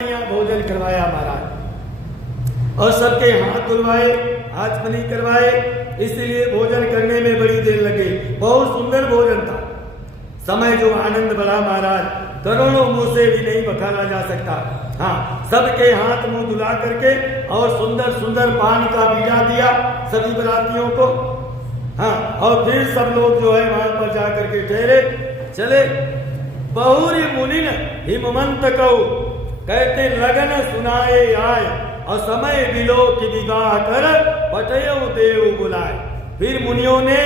भोजन करवाया महाराज और सबके हाथ धुलवाए, आचमनी करवाए, इसलिए भोजन करने में बड़ी देर लगी। बहुत सुंदर भोजन था। समय जो आनंद बढ़ा महाराज, करोड़ों मुंह से भी नहीं बखाना जा सकता। हाँ, सबके हाथ मुंह धुला करके और सुंदर सुंदर पान का बीड़ा दिया सभी बरातियों को। हाँ, और फिर सब लोग जो है वहां पर जाकर के ठहरे चले। बहुरी मुनिन हिमवंत कऊ कहते लगन सुनाए आए और समय बिलो की विवाह कर पटयो देव बुलाए। फिर मुनियों ने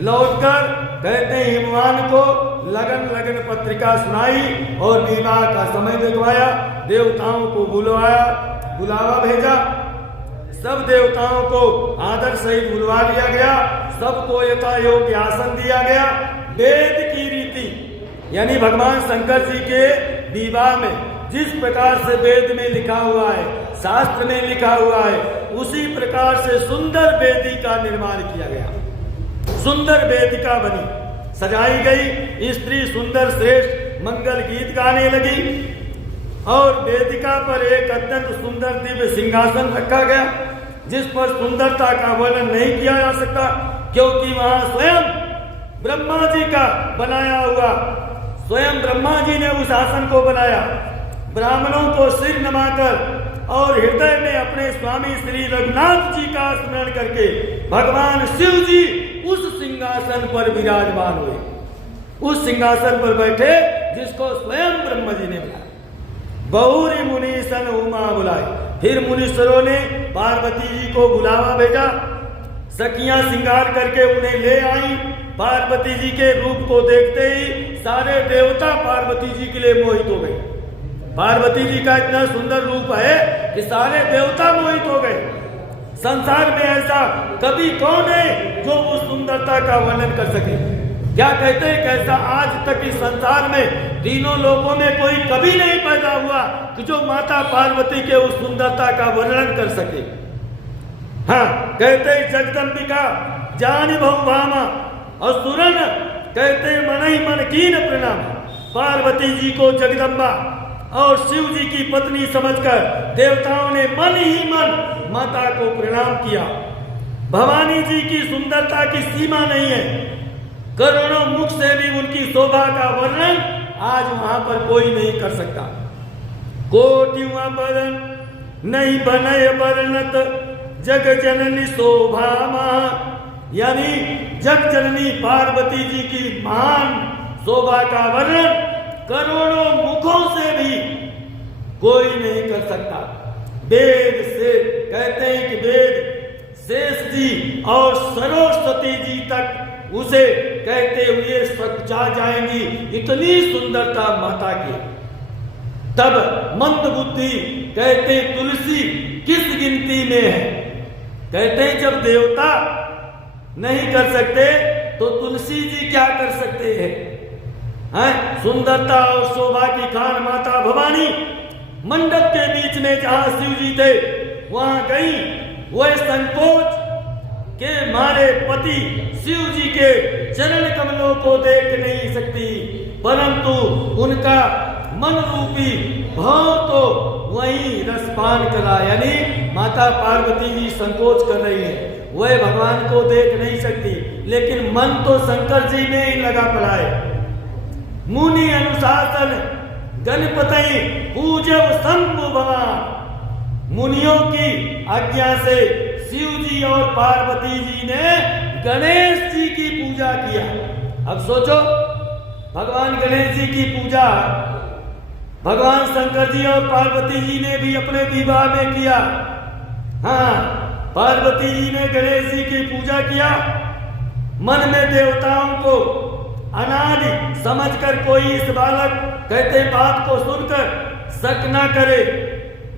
लौटकर कहते हिमवान को लगन लगन पत्रिका सुनाई और विवाह का समय दिखवाया। देवताओं को बुलावा भेजा। सब देवताओं को आदर सहित बुलवा लिया गया। सबको यथा योग्य आसन दिया गया। वेद की रीति यानी भगवान शंकर जी के विवाह में जिस प्रकार से वेद में लिखा हुआ है, शास्त्र में लिखा हुआ है, उसी प्रकार से सुंदर वेदिका निर्माण किया गया। सुंदर वेदिका बनी, सजाई गई। स्त्री सुंदर श्रेष्ठ मंगल गीत गाने लगी और वेदिका पर एक अत्यंत सुंदर दिव्य सिंहासन रखा गया, जिस पर सुंदरता का वर्णन नहीं किया जा सकता, क्योंकि वहां स्वयं ब्रह्मा जी का बनाया हुआ, स्वयं ब्रह्मा जी ने उस आसन को बनाया। ब्राह्मणों को सिर नमाकर और हृदय में अपने स्वामी श्री रघुनाथ जी का स्मरण करके भगवान शिव जी उस सिंहासन पर विराजमान हुए। उस सिंहासन पर बैठे जिसको स्वयं ब्रह्मा जी ने बुलाया। बहुरी मुनीसन उमा बुलाए। फिर मुनीश्वरों ने पार्वती जी को बुलावा भेजा। सखियां श्रृंगार करके उन्हें ले आई। पार्वती जी के रूप को देखते ही सारे देवता पार्वती जी के लिए मोहित हो गए। पार्वती जी का इतना सुंदर रूप है कि सारे देवता मोहित हो गए। संसार में ऐसा कभी कौन है जो उस सुंदरता का वर्णन कर सके? क्या कहते हैं, कैसा आज तक इस संसार में तीनों लोगों में कोई कभी नहीं पैदा हुआ कि जो माता पार्वती के उस सुंदरता का वर्णन कर सके। हाँ, कहते जगदम्बिका जान बहुभामा और सुरन कहते मन ही मन कीन प्रणाम। पार्वती जी को जगदम्बा और शिव जी की पत्नी समझकर देवताओं ने मन ही मन माता को प्रणाम किया। भवानी जी की सुंदरता की सीमा नहीं है। करोड़ों मुख से भी उनकी शोभा का वर्णन आज वहां पर कोई नहीं कर सकता। कोटिवा बरन नहीं बनय वर्णत जग जननी शोभा महा, यानी जग जननी पार्वती जी की महान शोभा का वर्णन करोड़ों मुखों से भी कोई नहीं कर सकता। वेद से कहते हैं कि वेद शेष जी और सरस्वती जी तक उसे कहते हुए जा जाएंगी, इतनी सुंदरता माता की। तब मंद बुद्धि कहते तुलसी किस गिनती में है? कहते हैं जब देवता नहीं कर सकते तो तुलसी जी क्या कर सकते हैं? सुंदरता और शोभा की खान माता भवानी मंडप के बीच में जहां शिव जी थे वहां गई। वह संकोच के मारे पति शिव जी के चरण कमलों को देख नहीं सकती, परंतु उनका मन रूपी भाव तो वही रसपान करा। यानी माता पार्वती जी संकोच कर रही है, वह भगवान को देख नहीं सकती, लेकिन मन तो शंकर जी में ही लगा पड़ा है। मुनि अनुशासन गणपति पूजव शंभु भगवान। मुनियों की आज्ञा से शिव जी और पार्वती जी ने गणेश जी की पूजा किया। अब सोचो, भगवान गणेश जी की पूजा भगवान शंकर जी और पार्वती जी ने भी अपने विवाह में किया। हाँ, पार्वती जी ने गणेश जी की पूजा किया। मन में देवताओं को अनादि समझकर कोई इस बालक कहते बात को सुनकर शक न करे।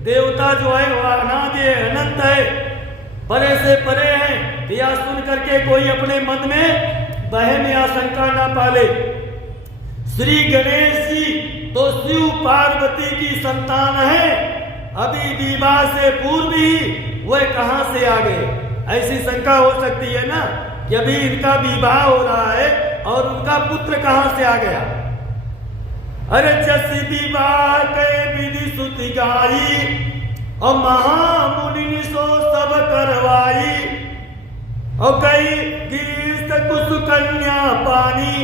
देवता जो है वह अनादि है, अनंत है, परे से परे है। यह सुन करके कोई अपने मन में वहम या शंका न पाले। श्री गणेश जी तो शिव पार्वती की संतान है, अभी विवाह से पूर्व ही वह कहां से आ गए? ऐसी शंका हो सकती है ना कि अभी इनका विवाह हो रहा है और उनका पुत्र कहां से आ गया। अरे जस विवाह के विधि सुति गाई, और महामुनि सो सब करवाई, और कई गिरीश कुसु कन्या पानी,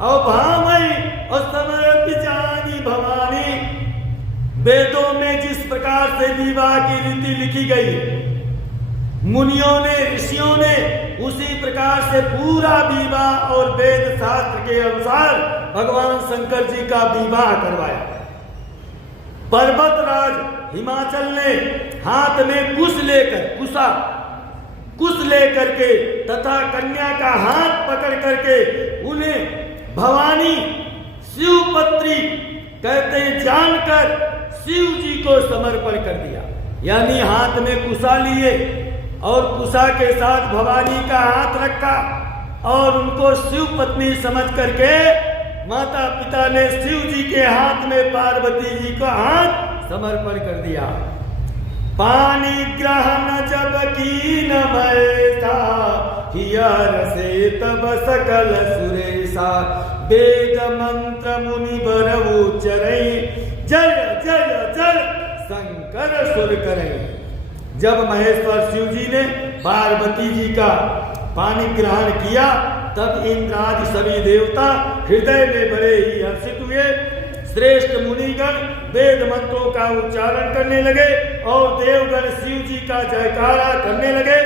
और भामई और समर्थ जानी भवानी। वेदों में जिस प्रकार से विवाह की रीति लिखी गई, मुनियों ने, ऋषियों ने उसी प्रकार से पूरा विवाह और वेद शास्त्र के अनुसार भगवान शंकर जी का विवाह करवाया। पर्वतराज हिमाचल ने हाथ में कुश लेकर के तथा कन्या का हाथ पकड़ करके उन्हें भवानी शिवपत्री कहते जानकर शिव जी को समर्पण कर दिया। यानी हाथ में कुशा लिए और कुशा के साथ भवानी का हाथ रखा और उनको शिव पत्नी समझ करके माता पिता ने शिव जी के हाथ में पार्वती जी का हाथ समर्पण कर दिया। पानी ग्रहण जब कीन बैठा, हियर से तब सकल सुरेशा, वेद मंत्र मुनि बर उच्चरई, जय जय जय शंकर सुर करई। जब महेश्वर शिव जी ने पार्वती जी का पानी ग्रहण किया, तब इंद्रादि सभी देवता हृदय में बड़े ही हर्षित हुए। श्रेष्ठ मुनिगण वेद मंत्रों का उच्चारण करने लगे और देवगण शिव जी का जयकारा करने लगे।